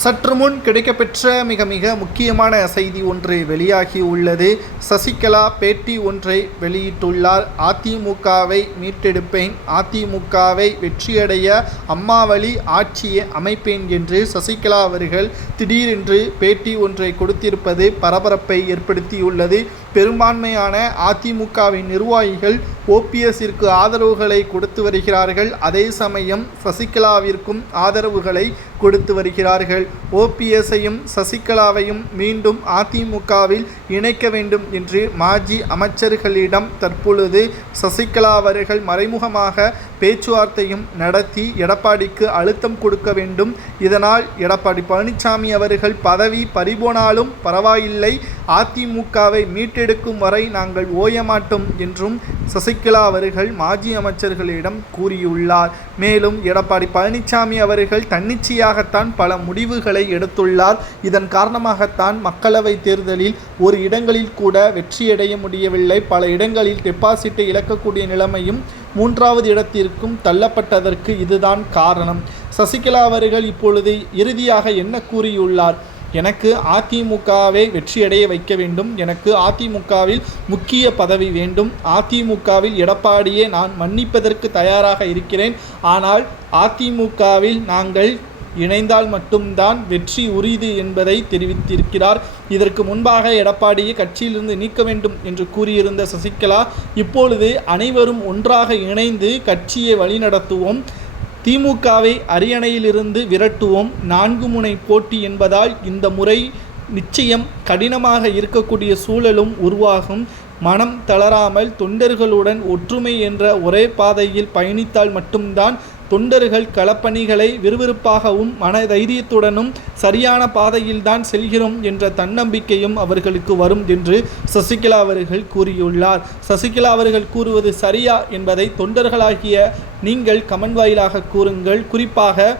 சற்று முன் கிடைக்கப்பெற்ற மிக மிக முக்கியமான செய்தி ஒன்று வெளியாகி உள்ளது. சசிகலா பேட்டி ஒன்றை வெளியிட்டுள்ளார். அதிமுகவை மீட்டெடுப்பேன். அதிமுகவை வெற்றியடைய அம்மாவழி ஆட்சியை அமைப்பேன் என்று சசிகலா அவர்கள் திடீரென்று பேட்டி ஒன்றை கொடுத்திருப்பது பரபரப்பை ஏற்படுத்தியுள்ளது. பெரும்பான்மையான அதிமுகவின் நிர்வாகிகள் ஓபிஎஸ்ஸிற்கு ஆதரவுகளை கொடுத்து வருகிறார்கள். அதே சமயம் சசிகலாவிற்கும் ஆதரவுகளை கொடுத்து வருகிறார்கள். ஓபிஎஸ்ஸையும் சசிகலாவையும் மீண்டும் அதிமுகவில் இணைக்க வேண்டும் என்று மாஜி அமைச்சர்களிடம் தற்பொழுது சசிகலா அவர்கள் மறைமுகமாக பேச்சுவார்த்தையும் நடத்தி எடப்பாடிக்கு அழுத்தம் கொடுக்க வேண்டும். இதனால் எடப்பாடி பழனிசாமி அவர்கள் பதவி பறிபோனாலும் பரவாயில்லை. அதிமுகவை மீட்டெடுக்கும் வரை நாங்கள் ஓயமாட்டோம் என்றும் சசிகலா அவர்கள் மாஜி அமைச்சர்களிடம் கூறியுள்ளார். மேலும் எடப்பாடி பழனிசாமி அவர்கள் தன்னிச்சையாகத்தான் பல முடிவுகளை எடுத்துள்ளார். இதன் காரணமாகத்தான் மக்களவை தேர்தலில் ஒரு இடங்களில் கூட வெற்றியடைய முடியவில்லை. பல இடங்களில் டெபாசிட்டை இழக்கக்கூடிய நிலைமையும் மூன்றாவது இடத்திற்கும் தள்ளப்பட்டதற்கு இதுதான் காரணம். சசிகலா அவர்கள் இப்பொழுது இறுதியாக என்ன கூறியுள்ளார்? எனக்கு அதிமுகவை வெற்றியடைய வைக்க வேண்டும். எனக்கு அதிமுகவில் முக்கிய பதவி வேண்டும். அதிமுகவில் எடப்பாடியே நான் மன்னிப்பதற்கு தயாராக இருக்கிறேன். ஆனால் அதிமுகவில் நாங்கள் இணைந்தால் மட்டும்தான் வெற்றி உரியது என்பதை தெரிவித்திருக்கிறார். இதற்கு முன்பாக எடப்பாடியை கட்சியிலிருந்து நீக்க வேண்டும் என்று கூறியிருந்த சசிகலா இப்பொழுது அனைவரும் ஒன்றாக இணைந்து கட்சியை வழிநடத்துவோம். திமுகவை அரியணையிலிருந்து விரட்டுவோம். நான்கு முனை போட்டி என்பதால் இந்த முறை நிச்சயம் கடினமாக இருக்கக்கூடிய சூழலும் உருவாகும். மனம் தளராமல் தொண்டர்களுடன் ஒற்றுமை என்ற ஒரே பாதையில் பயணித்தால் மட்டும்தான் தொண்டர்கள் களப்பணிகளை விறுவிறுப்பாகவும் மன தைரியத்துடனும் சரியான பாதையில்தான் செல்கிறோம் என்ற தன்னம்பிக்கையும் அவர்களுக்கு வரும் என்று சசிகலா அவர்கள் கூறியுள்ளார். சசிகலா அவர்கள் கூறுவது சரியா என்பதை தொண்டர்களாகிய நீங்கள் கமன் வாயிலாக கூறுங்கள். குறிப்பாக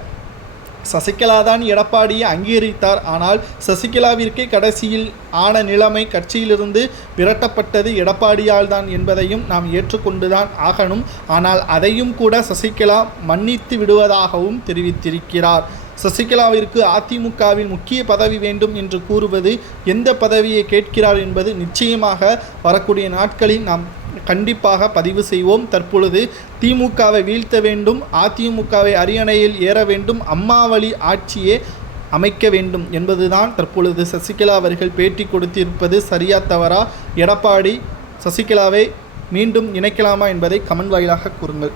சசிகலா தான் எடப்பாடியை அங்கீகரித்தார். ஆனால் சசிகலாவிற்கே கடைசியில் ஆன நிலைமை கட்சியிலிருந்து விரட்டப்பட்டது எடப்பாடியால் தான் என்பதையும் நாம் ஏற்றுக்கொண்டுதான் ஆகணும். ஆனால் அதையும் கூட சசிகலா மன்னித்து விடுவதாகவும் தெரிவித்திருக்கிறார். சசிகலாவிற்கு அதிமுகவில் முக்கிய பதவி வேண்டும் என்று கூறுவது எந்த பதவியை கேட்கிறார் என்பது நிச்சயமாக வரக்கூடிய நாட்களில் நாம் கண்டிப்பாக பதிவு செய்வோம். தற்பொழுது திமுகவை வீழ்த்த வேண்டும் அதிமுகவை அரியணையில் ஏற வேண்டும் அம்மாவளி ஆட்சியே அமைக்க வேண்டும் என்பதுதான் தற்பொழுது சசிகலா அவர்கள் பேட்டி கொடுத்திருப்பது. சரியா தவறா? எடப்பாடி சசிகலாவை மீண்டும் இணைக்கலாமா என்பதை கமெண்ட் வாயிலாக கூறுங்கள்.